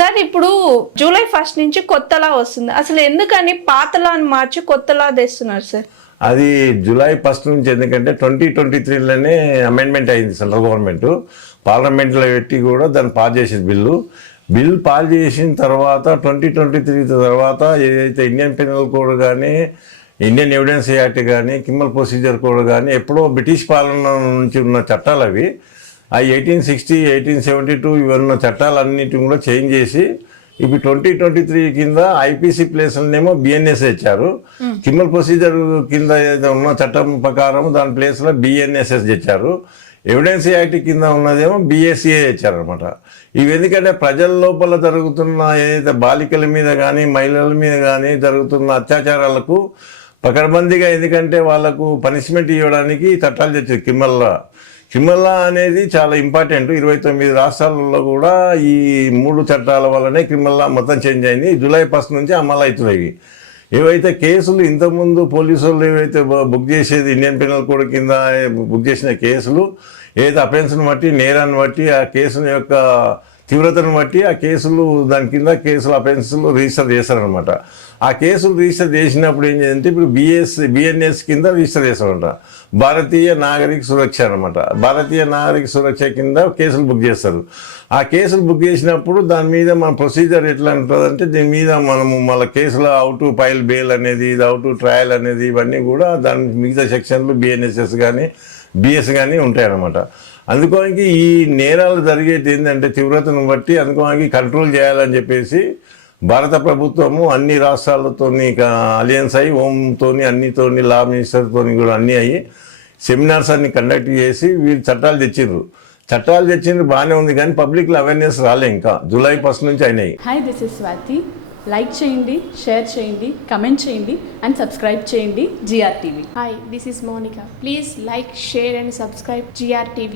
Sir ఇప్పుడు July 1 నుంచి కొత్త లా వస్తుంది, అసలు ఎందుకని పాత లాని మార్చి కొత్త లా తెస్తున్నారు సార్? అది జూలై 1 నుంచి, ఎందుకంటే 2023లోనే అమెండ్మెంట్ అయింది. సెంట్రల్ గవర్నమెంట్ పార్లమెంట్లో పెట్టి కూడా దాన్ని పాస్ చేసేది బిల్ పాస్ చేసిన తర్వాత 2023 తర్వాత ఏదైతే ఇండియన్ పెనల్ కోడ్ కానీ, ఇండియన్ ఎవిడెన్స్ యాక్ట్ కానీ, క్రిమినల్ ప్రొసీజర్ కోడ్ కానీ ఎప్పుడో బ్రిటిష్ పాలన నుంచి ఉన్న చట్టాలు అవి. ఆ 1860, 1872 ఇవన్న చట్టాలన్నిటిని కూడా చేంజ్ చేసి ఇప్పుడు 2023 కింద ఐపీసీ ప్లేస్లనేమో బిఎన్ఎస్ తెచ్చారు. క్రిమినల్ ప్రొసీజర్ కింద ఉన్న చట్టం ప్రకారం దాని ప్లేస్లో బిఎన్ఎస్ఎస్ తెచ్చారు. ఎవిడెన్స్ యాక్ట్ కింద ఉన్నదేమో బిఎస్ఏ తెచ్చారనమాట. ఇవి ఎందుకంటే ప్రజల లోపల జరుగుతున్న ఏదైతే బాలికల మీద కానీ, మహిళల మీద కానీ జరుగుతున్న అత్యాచారాలకు పకడ్బందీగా, ఎందుకంటే వాళ్ళకు పనిష్మెంట్ ఇవ్వడానికి చట్టాలు తెచ్చారు. క్రిమినల్ లా అనేది చాలా ఇంపార్టెంట్. 29 రాష్ట్రాలలో కూడా ఈ 3 చట్టాల వల్లనే క్రిమినల్ లా మొత్తం చేంజ్ అయింది. జూలై 1 నుంచి అమలు అవుతున్నాయి. ఏవైతే కేసులు ఇంతకుముందు పోలీసు వాళ్ళు ఏవైతే బుక్ చేసేది ఇండియన్ పెనల్ కోడ్ కింద బుక్ చేసిన కేసులు, ఏదైతే అఫెన్స్ను బట్టి, నేరాన్ని బట్టి, ఆ కేసుల యొక్క తీవ్రతను బట్టి ఆ కేసులు దాని కింద కేసులు అఫెన్సులు రిజిస్టర్ చేస్తారనమాట. ఆ కేసులు రిజిస్టర్ చేసినప్పుడు ఏం చేయాలంటే ఇప్పుడు బిఎన్ఎస్ కింద రిజిస్టర్ చేస్తారనమాట. భారతీయ నాగరిక సురక్ష అనమాట. భారతీయ నాగరిక సురక్ష కింద కేసులు బుక్ చేస్తారు. ఆ కేసులు బుక్ చేసినప్పుడు దాని మీద మన ప్రొసీజర్ ఎట్లా ఉంటుందంటే, దీని మీద మనము మళ్ళీ కేసులో హౌ టు ఫైల్ బెయిల్ అనేది, హౌ టు ట్రయల్ అనేది, ఇవన్నీ కూడా దాని మిగతా సెక్షన్లు బిఎన్ఎస్ఎస్ కానీ, బిఎస్ కానీ ఉంటాయన్నమాట. అందుకోనికి ఈ నేరాలు జరిగేది ఏంటంటే తీవ్రతను బట్టి అందుకోనికి కంట్రోల్ చేయాలని చెప్పేసి భారత ప్రభుత్వము అన్ని రాష్ట్రాలతోని అలయన్స్ అయ్యి, హోమ్తోని, అన్నితోని, లా మినిస్టర్తోని కూడా అన్నీ అయ్యి సెమినార్స్ అన్ని కండక్ట్ చేసి వీళ్ళు చట్టాలు తెచ్చిండ్రు బాగానే ఉంది, కానీ పబ్లిక్లో అవేర్నెస్ రాలే. ఇంకా జూలై 1 నుంచి అయినాయి. Hi, this is Swathi. Like చేయండి, షేర్ చేయండి, కమెంట్ చేయండి అండ్ సబ్స్క్రైబ్ చేయండి GRTV. Hi, this is Monica. Please like, share and subscribe GRTV.